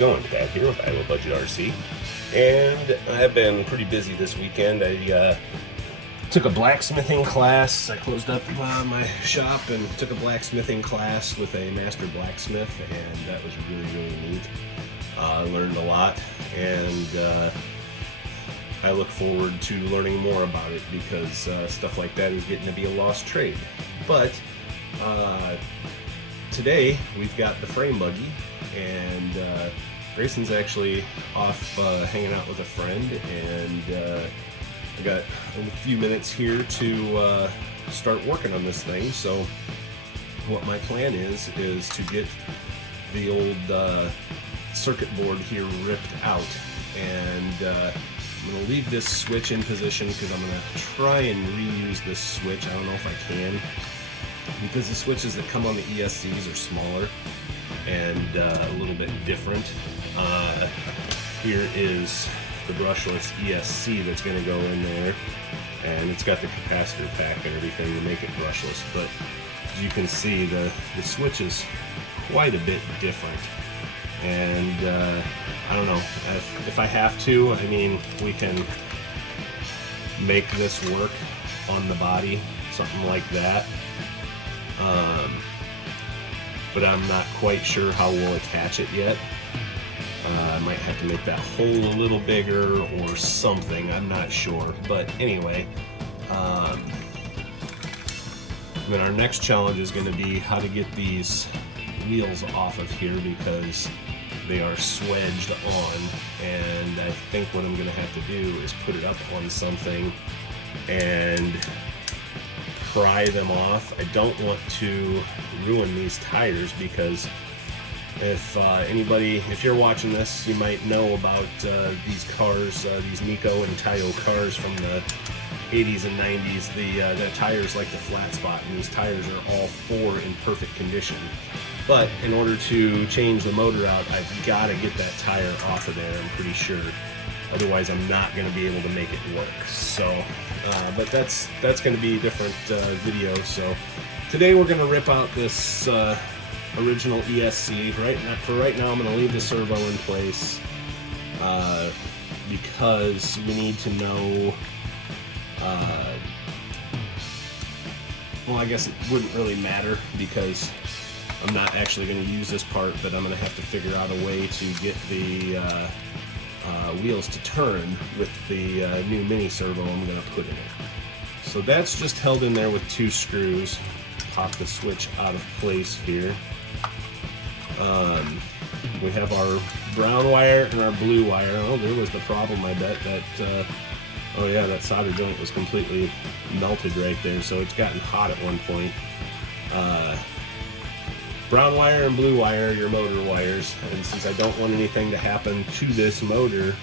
going? Pat here with Iowa Budget RC, and I've been pretty busy this weekend. I took a blacksmithing class. I closed up my shop and took a blacksmithing class with a master blacksmith, and that was really neat. I learned a lot, and I look forward to learning more about it because stuff like that is getting to be a lost trade. But today we've got the frame buggy, and Grayson's actually off hanging out with a friend, and I got a few minutes here to start working on this thing. So what my plan is to get the old circuit board here ripped out, and I'm going to leave this switch in position because I'm going to try and reuse this switch. I don't know if I can, because the switches that come on the ESCs are smaller and a little bit different. Here is the Brushless Esc that's going to go in there, and it's got the capacitor pack and everything to make it brushless, but as you can see, the switch is quite a bit different, and I don't know, if I have to, I mean, we can make this work on the body, something like that, but I'm not quite sure how we'll attach it yet. I might have to make that hole a little bigger or something, I'm not sure. But anyway, then our next challenge is going to be how to get these wheels off of here because they are swedged on, and I think what I'm going to have to do is put it up on something and pry them off. I don't want to ruin these tires because if you're watching this, you might know about these cars, these Nico and Tayo cars from the 80s and 90s. The tires like the flat spot, and these tires are all four in perfect condition. But in order to change the motor out, I've got to get that tire off of there, I'm pretty sure. Otherwise, I'm not going to be able to make it work. So, but that's going to be a different video. So today we're going to rip out this original ESC. For right now, I'm going to leave the servo in place because we need to know. Well, I guess it wouldn't really matter because I'm not actually going to use this part, but I'm going to have to figure out a way to get the wheels to turn with the new mini servo I'm going to put in it. So that's just held in there with two screws. Pop the switch out of place here. We have our brown wire and our blue wire. Oh, there was the problem, I bet. Oh yeah, that solder joint was completely melted right there, so it's gotten hot at one point. Brown wire and blue wire, your motor wires, and since I don't want anything to happen to this motor,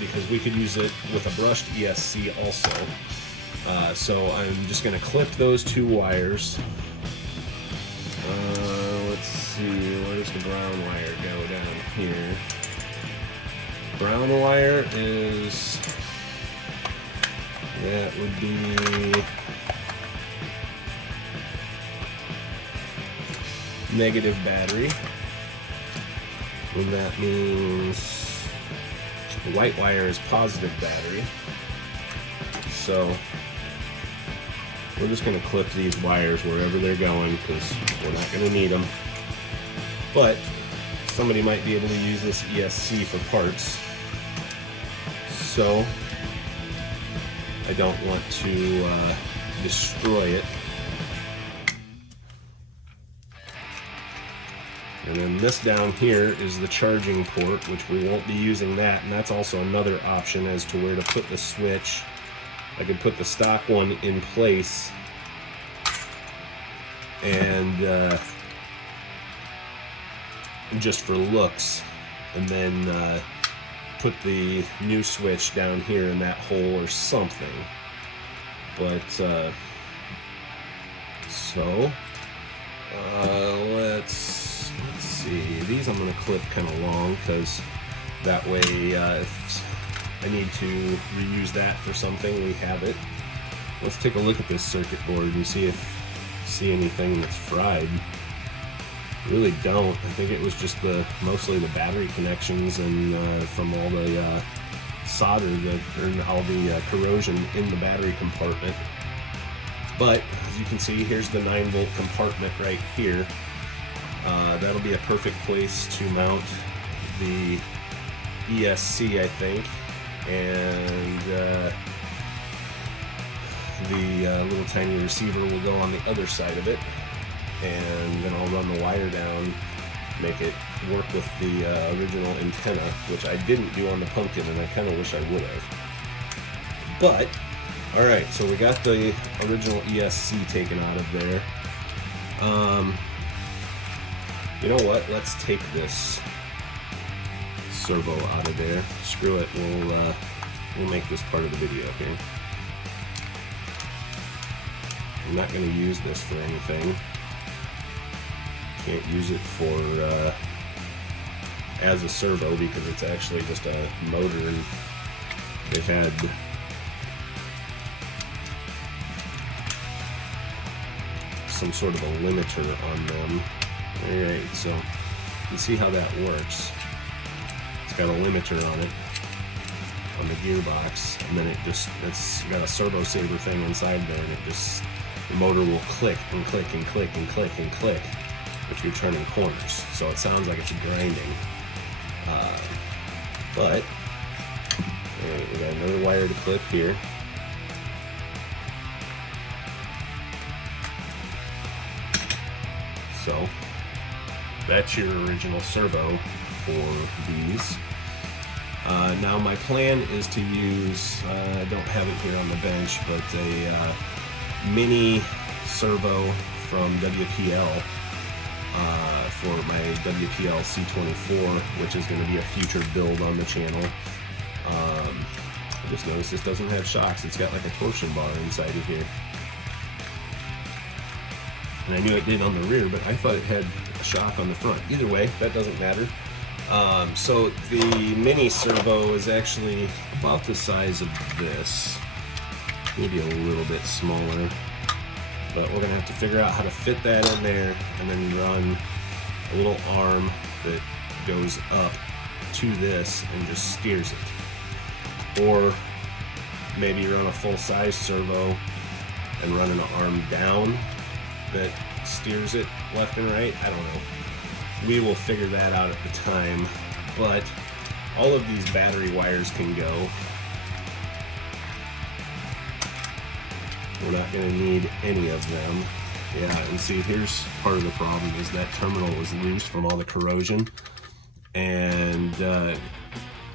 because we could use it with a brushed ESC also, so I'm just going to clip those two wires. Let's see, where's the brown wire go down here? Brown wire is, that would be negative battery, and that means the white wire is positive battery. So we're just going to clip these wires wherever they're going because we're not going to need them, but somebody might be able to use this ESC for parts, so I don't want to destroy it. And then this down here is the charging port, which we won't be using that, and that's also another option as to where to put the switch. I could put the stock one in place and just for looks, and then put the new switch down here in that hole or something. But so let's see. These I'm going to clip kind of long because that way if I need to reuse that for something, we have it. Let's take a look at this circuit board and see anything that's fried. really don't. I think it was just mostly the battery connections and from all the solder and all the corrosion in the battery compartment. But as you can see, here's the 9-volt compartment right here. That'll be a perfect place to mount the ESC, I think, and the little tiny receiver will go on the other side of it, and then I'll run the wire down, make it work with the original antenna, which I didn't do on the pumpkin, and I kind of wish I would have. But alright, so we got the original ESC taken out of there. You know what? Let's take this servo out of there. Screw it. We'll make this part of the video here. I'm not going to use this for anything. Can't use it for as a servo because it's actually just a motor, and they've had some sort of a limiter on them. Alright, so you can see how that works. It's got a limiter on it, on the gearbox, and then it's got a servo saver thing inside there, and the motor will click and click and click and click and click if you're turning corners. So it sounds like it's grinding. But we got another wire to clip here. So that's your original servo for these. Now my plan is to use, I don't have it here on the bench, but a mini servo from WPL for my WPL C24, which is going to be a future build on the channel. I just noticed this doesn't have shocks. It's got like a torsion bar inside of here. And I knew it did on the rear, but I thought it had a shock on the front. Either way, that doesn't matter. So the mini servo is actually about the size of this, maybe a little bit smaller, but we're gonna have to figure out how to fit that in there and then run a little arm that goes up to this and just steers it. Or maybe run a full-size servo and run an arm down that steers it left and right. I don't know. We will figure that out at the time, but all of these battery wires can go. We're not going to need any of them. Yeah, and see, here's part of the problem is that terminal was loose from all the corrosion, and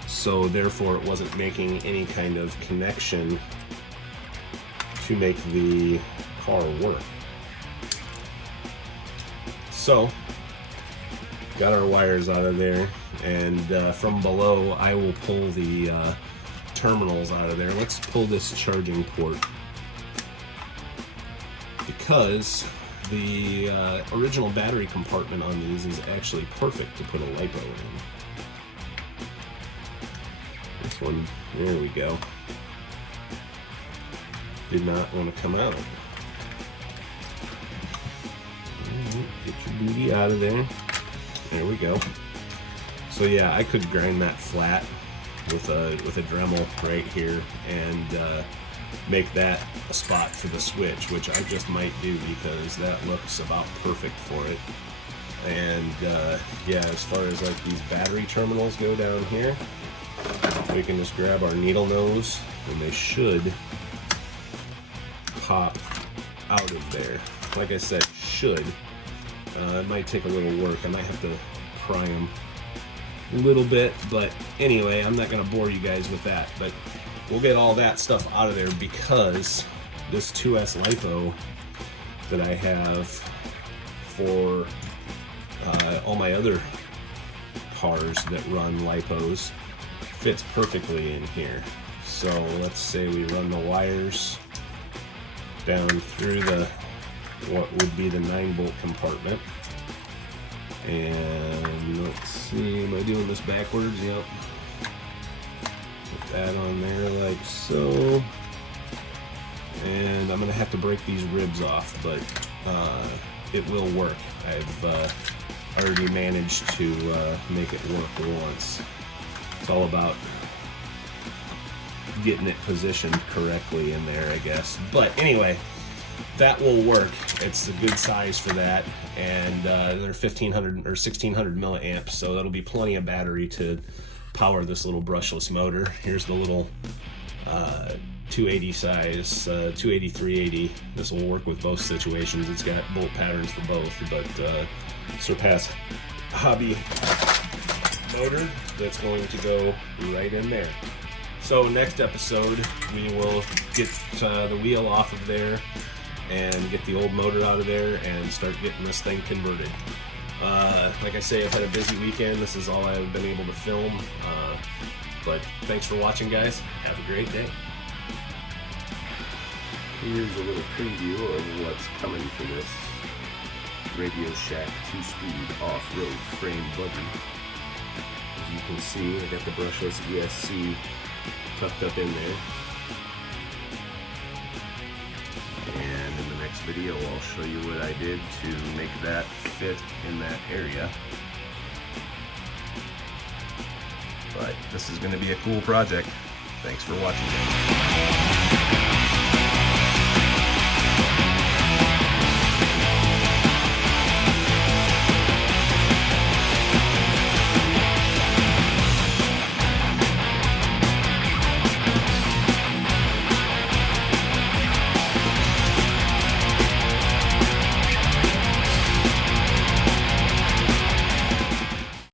so therefore it wasn't making any kind of connection to make the car work. So got our wires out of there, and from below I will pull the terminals out of there. Let's pull this charging port, because the original battery compartment on these is actually perfect to put a LiPo in. This one, there we go, did not want to come out. Get your booty out of there. There we go. So yeah, I could grind that flat with a Dremel right here and make that a spot for the switch, which I just might do because that looks about perfect for it. And yeah, as far as like these battery terminals go down here, we can just grab our needle nose and they should pop out of there. Like I said, should. It might take a little work. I might have to pry them a little bit, but anyway, I'm not going to bore you guys with that. But we'll get all that stuff out of there because this 2S LiPo that I have for all my other cars that run LiPos fits perfectly in here. So let's say we run the wires down through what would be the 9-volt compartment, and let's see, am I doing this backwards? Yep. Put that on there like so, and I'm gonna have to break these ribs off, but it will work. I've already managed to make it work once. It's all about getting it positioned correctly in there, I guess. But anyway, that will work. It's a good size for that, and they're 1500 or 1600 milliamps, so that'll be plenty of battery to power this little brushless motor. Here's the little 280 size, 280, 380. This will work with both situations. It's got bolt patterns for both, but Surpass Hobby motor that's going to go right in there. So next episode we will get the wheel off of there and get the old motor out of there and start getting this thing converted. Like I say, I've had a busy weekend. This is all I've been able to film, but thanks for watching, guys. Have a great day. Here's a little preview of what's coming for this Radio Shack 2-speed off-road frame buggy. As you can see, I got the Brushless Esc tucked up in there. And in the next video I'll show you what I did to make that fit in that area. But this is going to be a cool project. Thanks for watching, guys.